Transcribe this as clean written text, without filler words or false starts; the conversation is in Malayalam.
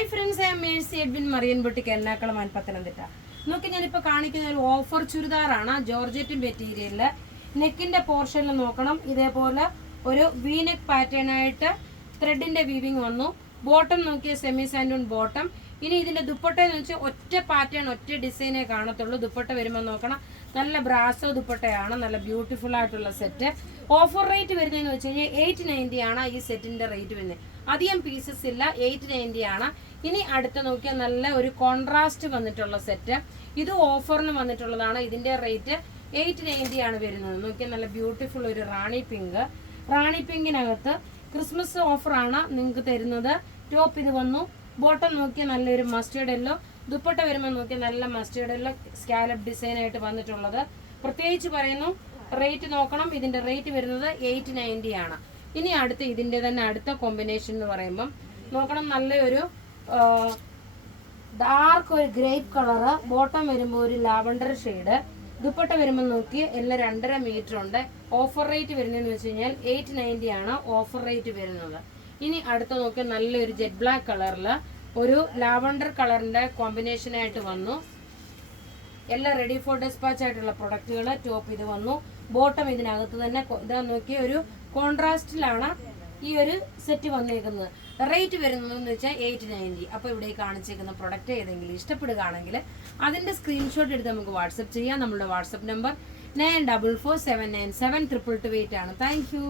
Hi friends, I am Mercy Edwin Marian boutique Ernakulam Pathanamthitta. നോക്കി ഞാനിപ്പോൾ കാണിക്കുന്ന ഒരു ഓഫർ ചുരിദാറാണ്. ജോർജറ്റ് മെറ്റീരിയലിൽ നെക്കിന്റെ പോർഷനിൽ നോക്കണം, ഇതേപോലെ ഒരു വി നെക്ക് പാറ്റേൺ ആയിട്ട് ത്രെഡിന്റെ വീവിങ് വന്നു. ബോട്ടം നോക്കിയ സെമി സാൻഡൂൺ ബോട്ടം. ഇനി ഇതിന്റെ ദുപ്പട്ട എന്ന് വെച്ചാൽ ഒറ്റ പാറ്റേൺ, ഒറ്റ ഡിസൈനേ കാണത്തുള്ളൂ. ദുപ്പട്ട വരുമ്പോൾ നോക്കണം, നല്ല ബ്രാസോ ദുപ്പട്ടയാണ്, നല്ല ബ്യൂട്ടിഫുൾ ആയിട്ടുള്ള സെറ്റ്. ഓഫർ റേറ്റ് വരുന്നതെന്ന് വെച്ച് കഴിഞ്ഞാൽ 890 ആണ് ഈ സെറ്റിന്റെ റേറ്റ് വരുന്നത്. അധികം പീസസ് ഇല്ല, 890 ആണ്. ഇനി അടുത്ത നോക്കിയാൽ നല്ല ഒരു കോൺട്രാസ്റ്റ് വന്നിട്ടുള്ള സെറ്റ്. ഇത് ഓഫറിന് വന്നിട്ടുള്ളതാണ്. ഇതിന്റെ റേറ്റ് 890 ആണ് വരുന്നത്. നോക്കിയാൽ നല്ല ബ്യൂട്ടിഫുൾ ഒരു റാണി പിങ്ക്. റാണി പിങ്കിനകത്ത് ക്രിസ്മസ് ഓഫറാണ് നിങ്ങൾക്ക് തരുന്നത്. ടോപ്പ് ഇത് വന്നു. ബോട്ടം നോക്കിയാൽ നല്ലൊരു മസ്റ്റേർഡ് യെല്ലോ. ദുപ്പട്ട വരുമ്പോൾ നോക്കിയാൽ നല്ല മസ്റ്റേർഡ് യെല്ലോ സ്കാലപ്പ് ഡിസൈൻ ആയിട്ട് വന്നിട്ടുള്ളത്. പ്രത്യേകിച്ച് പറയുന്നു, റേറ്റ് നോക്കണം. ഇതിന്റെ റേറ്റ് വരുന്നത് 890 ആണ്. ഇനി അടുത്ത ഇതിന്റെ തന്നെ അടുത്ത കോമ്പിനേഷൻ എന്ന് പറയുമ്പം നോക്കണം, നല്ലൊരു ഡാർക്ക് ഒരു ഗ്രേപ്പ് കളറ്. ബോട്ടം വരുമ്പോൾ ഒരു ലാവണ്ടർ ഷെയ്ഡ്. ദുപ്പട്ട വരുമ്പോൾ നോക്കി എല്ലാം 2.5 മീറ്റർ ഉണ്ട്. ഓഫർ റേറ്റ് വരുന്നതെന്ന് വെച്ച് കഴിഞ്ഞാൽ 890 ആണ് ഓഫർ റേറ്റ് വരുന്നത്. ഇനി അടുത്ത നോക്കി നല്ലൊരു ജെറ്റ് ബ്ലാക്ക് കളറിൽ ഒരു ലാവണ്ടർ കളറിന്റെ കോമ്പിനേഷൻ ആയിട്ട് വന്നു. എല്ലാം റെഡി ഫോർ ഡെസ്പാച്ച് ആയിട്ടുള്ള പ്രൊഡക്റ്റുകൾ. ടോപ്പ് ഇത് വന്നു. ബോട്ടം ഇതിനകത്ത് തന്നെ ഇതാ നോക്കിയ ഒരു കോൺട്രാസ്റ്റിലാണ് ഈ ഒരു സെറ്റ് വന്നേക്കുന്നത്. റേറ്റ് വരുന്നതെന്ന് വെച്ചാൽ 890. അപ്പോൾ ഇവിടെ കാണിച്ചേക്കുന്ന പ്രൊഡക്റ്റ് ഏതെങ്കിലും ഇഷ്ടപ്പെടുകയാണെങ്കിൽ അതിന്റെ സ്ക്രീൻഷോട്ട് എടുത്ത് നമുക്ക് വാട്സപ്പ് ചെയ്യാം. നമ്മുടെ വാട്സപ്പ് നമ്പർ 9447972228 ആണ്. Thank you.